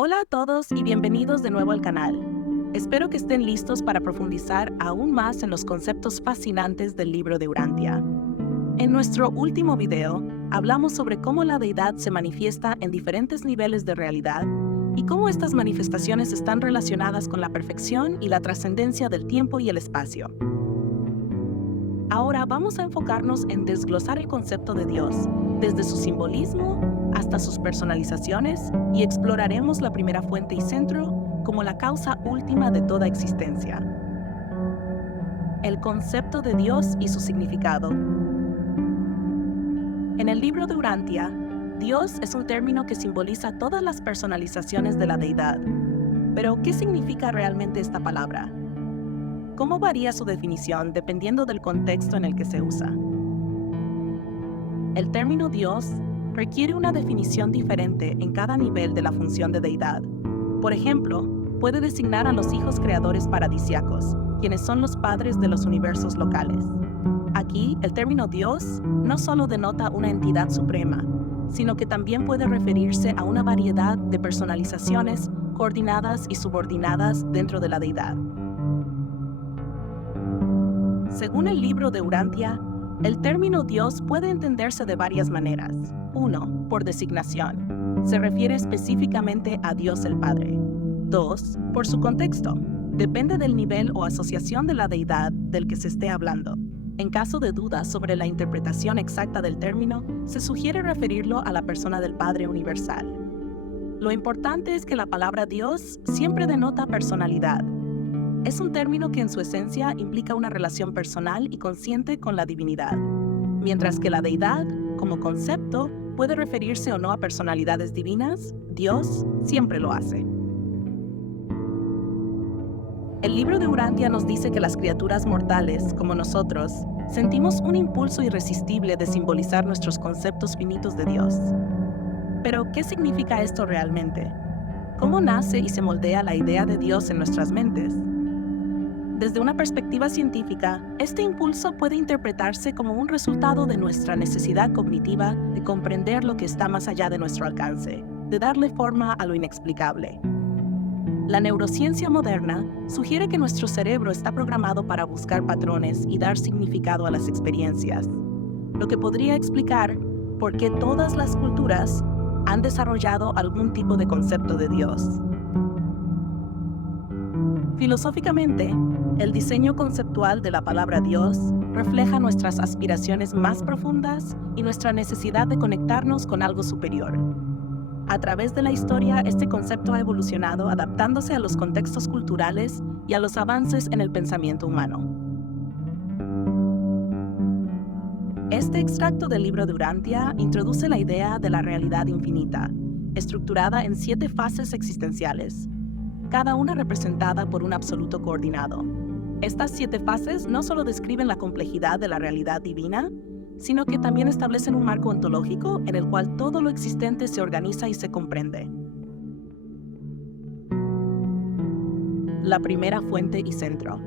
Hola a todos y bienvenidos de nuevo al canal. Espero que estén listos para profundizar aún más en los conceptos fascinantes del libro de Urantia. En nuestro último video, hablamos sobre cómo la deidad se manifiesta en diferentes niveles de realidad y cómo estas manifestaciones están relacionadas con la perfección y la trascendencia del tiempo y el espacio. Ahora vamos a enfocarnos en desglosar el concepto de Dios, desde su simbolismo hasta sus personalizaciones, y exploraremos la primera fuente y centro como la causa última de toda existencia. El concepto de Dios y su significado. En el libro de Urantia, Dios es un término que simboliza todas las personalizaciones de la deidad. Pero, ¿qué significa realmente esta palabra? ¿Cómo varía su definición dependiendo del contexto en el que se usa? El término Dios requiere una definición diferente en cada nivel de la función de deidad. Por ejemplo, puede designar a los hijos creadores paradisíacos, quienes son los padres de los universos locales. Aquí, el término Dios no solo denota una entidad suprema, sino que también puede referirse a una variedad de personalizaciones coordinadas y subordinadas dentro de la deidad. Según el libro de Urantia, el término Dios puede entenderse de varias maneras. 1. Por designación. Se refiere específicamente a Dios el Padre. 2. Por su contexto. Depende del nivel o asociación de la deidad del que se esté hablando. En caso de dudas sobre la interpretación exacta del término, se sugiere referirlo a la persona del Padre universal. Lo importante es que la palabra Dios siempre denota personalidad. Es un término que en su esencia implica una relación personal y consciente con la divinidad, mientras que la deidad, como concepto, puede referirse o no a personalidades divinas. Dios siempre lo hace. El libro de Urantia nos dice que las criaturas mortales, como nosotros, sentimos un impulso irresistible de simbolizar nuestros conceptos finitos de Dios. Pero, ¿qué significa esto realmente? ¿Cómo nace y se moldea la idea de Dios en nuestras mentes? Desde una perspectiva científica, este impulso puede interpretarse como un resultado de nuestra necesidad cognitiva de comprender lo que está más allá de nuestro alcance, de darle forma a lo inexplicable. La neurociencia moderna sugiere que nuestro cerebro está programado para buscar patrones y dar significado a las experiencias, lo que podría explicar por qué todas las culturas han desarrollado algún tipo de concepto de Dios. Filosóficamente, el diseño conceptual de la palabra Dios refleja nuestras aspiraciones más profundas y nuestra necesidad de conectarnos con algo superior. A través de la historia, este concepto ha evolucionado adaptándose a los contextos culturales y a los avances en el pensamiento humano. Este extracto del libro de Urantia introduce la idea de la realidad infinita, estructurada en 7 fases existenciales, cada una representada por un absoluto coordinado. Estas 7 fases no solo describen la complejidad de la realidad divina, sino que también establecen un marco ontológico en el cual todo lo existente se organiza y se comprende. La primera fuente y centro,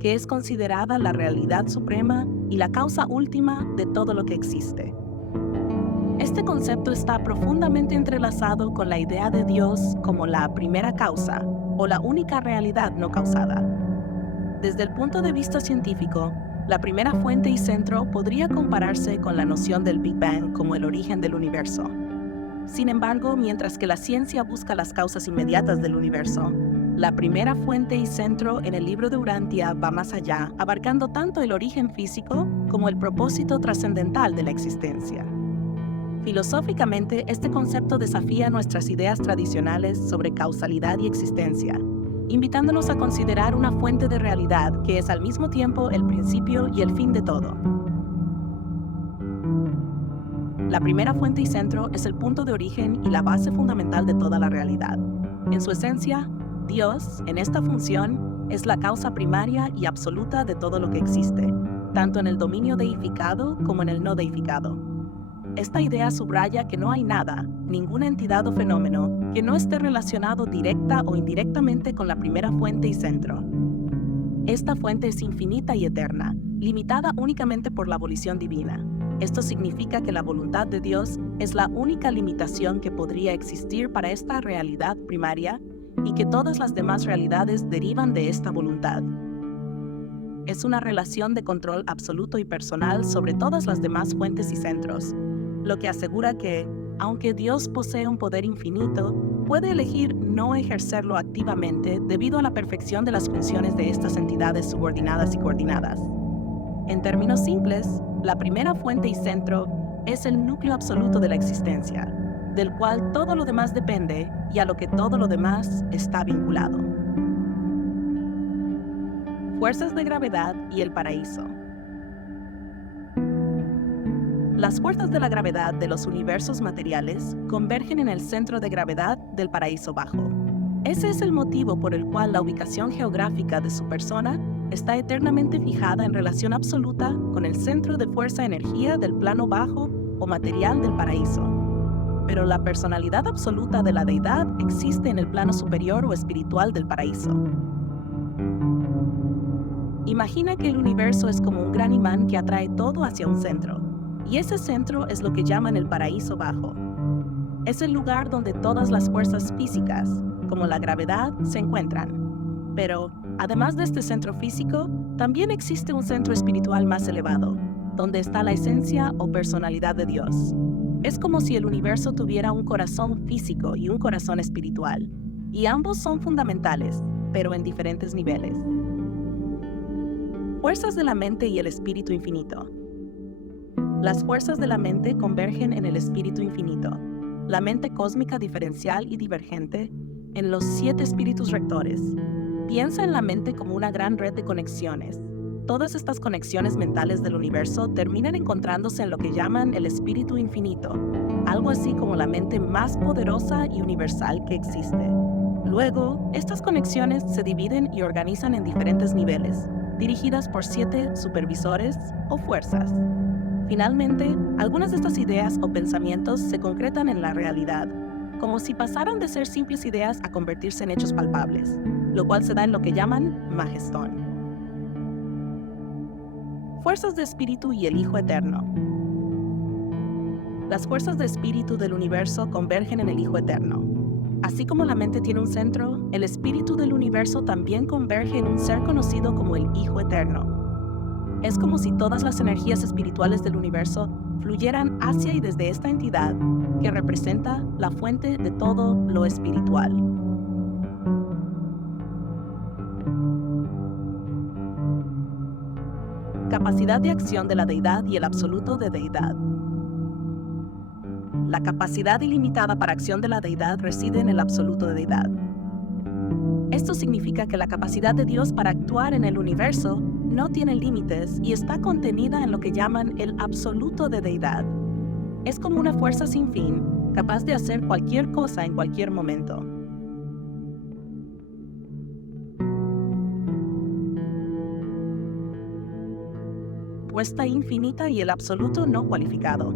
que es considerada la realidad suprema y la causa última de todo lo que existe. Este concepto está profundamente entrelazado con la idea de Dios como la primera causa o la única realidad no causada. Desde el punto de vista científico, la primera fuente y centro podría compararse con la noción del Big Bang como el origen del universo. Sin embargo, mientras que la ciencia busca las causas inmediatas del universo, la primera fuente y centro en el libro de Urantia va más allá, abarcando tanto el origen físico como el propósito trascendental de la existencia. Filosóficamente, este concepto desafía nuestras ideas tradicionales sobre causalidad y existencia, invitándonos a considerar una fuente de realidad que es al mismo tiempo el principio y el fin de todo. La primera fuente y centro es el punto de origen y la base fundamental de toda la realidad. En su esencia, Dios, en esta función, es la causa primaria y absoluta de todo lo que existe, tanto en el dominio deificado como en el no deificado. Esta idea subraya que no hay nada, ninguna entidad o fenómeno, que no esté relacionado directa o indirectamente con la primera fuente y centro. Esta fuente es infinita y eterna, limitada únicamente por la volición divina. Esto significa que la voluntad de Dios es la única limitación que podría existir para esta realidad primaria y que todas las demás realidades derivan de esta voluntad. Es una relación de control absoluto y personal sobre todas las demás fuentes y centros, lo que asegura que, aunque Dios posee un poder infinito, puede elegir no ejercerlo activamente debido a la perfección de las funciones de estas entidades subordinadas y coordinadas. En términos simples, la primera fuente y centro es el núcleo absoluto de la existencia, del cual todo lo demás depende y a lo que todo lo demás está vinculado. Fuerzas de gravedad y el paraíso. Las fuerzas de la gravedad de los universos materiales convergen en el centro de gravedad del paraíso bajo. Ese es el motivo por el cual la ubicación geográfica de su persona está eternamente fijada en relación absoluta con el centro de fuerza-energía del plano bajo o material del paraíso. Pero la personalidad absoluta de la deidad existe en el plano superior o espiritual del paraíso. Imagina que el universo es como un gran imán que atrae todo hacia un centro, y ese centro es lo que llaman el paraíso bajo. Es el lugar donde todas las fuerzas físicas, como la gravedad, se encuentran. Pero, además de este centro físico, también existe un centro espiritual más elevado, donde está la esencia o personalidad de Dios. Es como si el universo tuviera un corazón físico y un corazón espiritual, y ambos son fundamentales, pero en diferentes niveles. Fuerzas de la mente y el espíritu infinito. Las fuerzas de la mente convergen en el espíritu infinito, la mente cósmica diferencial y divergente, en los 7 espíritus rectores. Piensa en la mente como una gran red de conexiones. Todas estas conexiones mentales del universo terminan encontrándose en lo que llaman el espíritu infinito, algo así como la mente más poderosa y universal que existe. Luego, estas conexiones se dividen y organizan en diferentes niveles, dirigidas por 7 supervisores o fuerzas. Finalmente, algunas de estas ideas o pensamientos se concretan en la realidad, como si pasaran de ser simples ideas a convertirse en hechos palpables, lo cual se da en lo que llaman Magestón. Fuerzas de espíritu y el Hijo Eterno. Las fuerzas de espíritu del universo convergen en el Hijo Eterno. Así como la mente tiene un centro, el espíritu del universo también converge en un ser conocido como el Hijo Eterno. Es como si todas las energías espirituales del universo fluyeran hacia y desde esta entidad, que representa la fuente de todo lo espiritual. Capacidad de acción de la deidad y el absoluto de deidad. La capacidad ilimitada para acción de la deidad reside en el absoluto de deidad. Esto significa que la capacidad de Dios para actuar en el universo no tiene límites y está contenida en lo que llaman el absoluto de deidad. Es como una fuerza sin fin, capaz de hacer cualquier cosa en cualquier momento. Respuesta infinita y el absoluto no cualificado.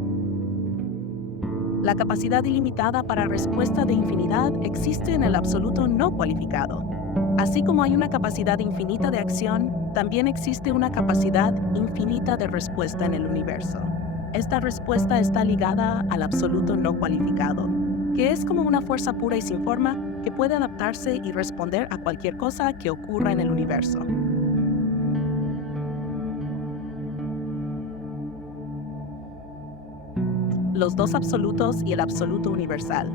La capacidad ilimitada para respuesta de infinidad existe en el absoluto no cualificado. Así como hay una capacidad infinita de acción, también existe una capacidad infinita de respuesta en el universo. Esta respuesta está ligada al absoluto no cualificado, que es como una fuerza pura y sin forma que puede adaptarse y responder a cualquier cosa que ocurra en el universo. Los dos absolutos y el absoluto universal.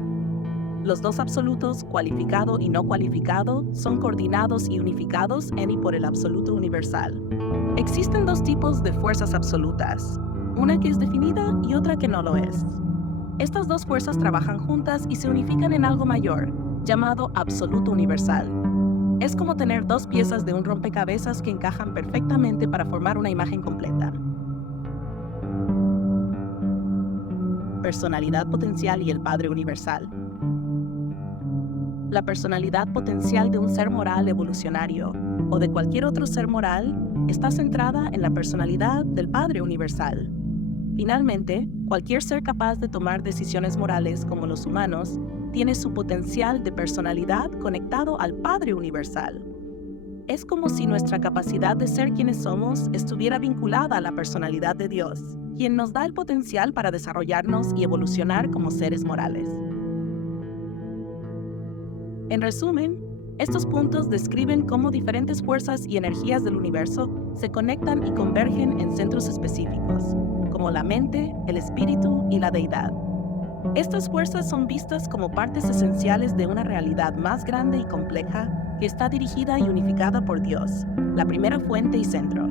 Los dos absolutos, cualificado y no cualificado, son coordinados y unificados en y por el absoluto universal. Existen dos tipos de fuerzas absolutas, una que es definida y otra que no lo es. Estas dos fuerzas trabajan juntas y se unifican en algo mayor, llamado absoluto universal. Es como tener dos piezas de un rompecabezas que encajan perfectamente para formar una imagen completa. Personalidad potencial y el Padre universal. La personalidad potencial de un ser moral evolucionario o de cualquier otro ser moral está centrada en la personalidad del Padre universal. Finalmente, cualquier ser capaz de tomar decisiones morales como los humanos tiene su potencial de personalidad conectado al Padre universal. Es como si nuestra capacidad de ser quienes somos estuviera vinculada a la personalidad de Dios, quien nos da el potencial para desarrollarnos y evolucionar como seres morales. En resumen, estos puntos describen cómo diferentes fuerzas y energías del universo se conectan y convergen en centros específicos, como la mente, el espíritu y la deidad. Estas fuerzas son vistas como partes esenciales de una realidad más grande y compleja que está dirigida y unificada por Dios, la primera fuente y centro.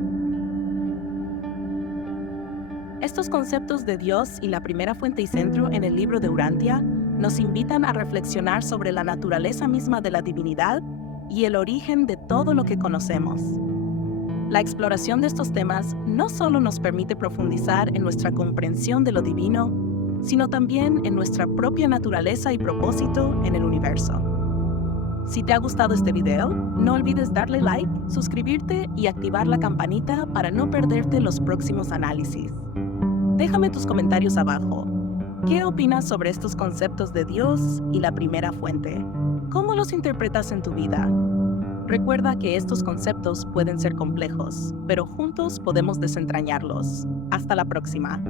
Estos conceptos de Dios y la primera fuente y centro en el libro de Urantia nos invitan a reflexionar sobre la naturaleza misma de la divinidad y el origen de todo lo que conocemos. La exploración de estos temas no solo nos permite profundizar en nuestra comprensión de lo divino, sino también en nuestra propia naturaleza y propósito en el universo. Si te ha gustado este video, no olvides darle like, suscribirte y activar la campanita para no perderte los próximos análisis. Déjame tus comentarios abajo. ¿Qué opinas sobre estos conceptos de Dios y la primera fuente? ¿Cómo los interpretas en tu vida? Recuerda que estos conceptos pueden ser complejos, pero juntos podemos desentrañarlos. Hasta la próxima.